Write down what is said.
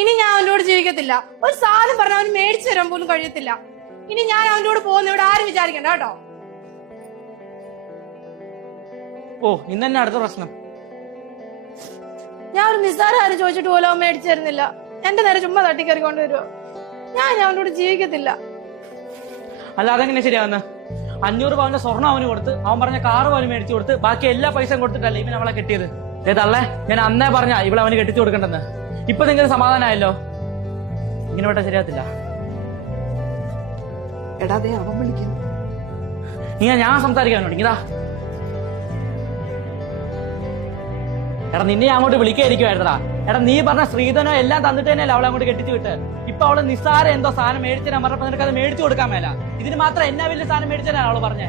ഇനി ഞാൻ അവന്റെ കൂടെ ജീവിക്കത്തില്ല. ഒരു സാധനം പറഞ്ഞ അവന് മേടിച്ചു തരാൻ പോലും കഴിയത്തില്ല. ഇനി ഞാൻ അവന്റെ കൂടെ പോകുന്ന ഇവിടെ ആരും വിചാരിക്കണ്ട കേട്ടോ. ഓ ഇന്ന് തന്നെ അടുത്ത പ്രശ്നം. ഞാൻ ഒരു നിസ്സാര കാര്യം ചോദിച്ചിട്ട് പോലും അവൻ മേടിച്ചു തരുന്നില്ല. എന്റെ നേരെ ചുമ്മാ തട്ടിക്കറി കൊണ്ടുവരുമോ? ഞാൻ അവന്റെ കൂടെ ജീവിക്കത്തില്ല. അല്ല അതെങ്ങനെ ശരിയാവുന്ന? 500 പവന്റെ സ്വർണ്ണം അവന് കൊടുത്ത്, അവൻ പറഞ്ഞ കാറ് പോലും മേടിച്ചു കൊടുത്ത്, ബാക്കി എല്ലാ പൈസയും കൊടുത്തിട്ടല്ലേ ഇവൻ അവളെ കെട്ടിയത്. ഏതല്ലേ ഞാൻ അന്നേ പറഞ്ഞ ഇവിടെ അവന് കെട്ടിച്ചു കൊടുക്കണ്ടെന്ന്. ഇപ്പൊ നിങ്ങൾക്ക് സമാധാനമായല്ലോ. ഇങ്ങനെ വിട്ടാ ശരിയാത്തില്ല. എടാ ദേ അവൻ വിളിക്കുന്നു. ഞാൻ സംസാരിക്കാൻ ഇതാ. എടാ നിന്നെ അങ്ങോട്ട് വിളിക്കായിരിക്കുവായിരുന്നടാ. എടാ നീ പറഞ്ഞ ശ്രീധനോ എല്ലാം തന്നിട്ട് തന്നെയല്ല അവളെ അങ്ങോട്ട് കെട്ടിച്ചു വിട്ട്. ഇപ്പൊ അവള് നിസ്സാരം എന്തോ സാധനം മേടിച്ചു തരാൻ പറഞ്ഞപ്പോ നിനക്ക് അത് മേടിച്ചു കൊടുക്കാൻ മേല. ഇതിന് മാത്രം എന്നാ വലിയ സാധനം മേടിച്ചു തരാൻ അവള് പറഞ്ഞേ.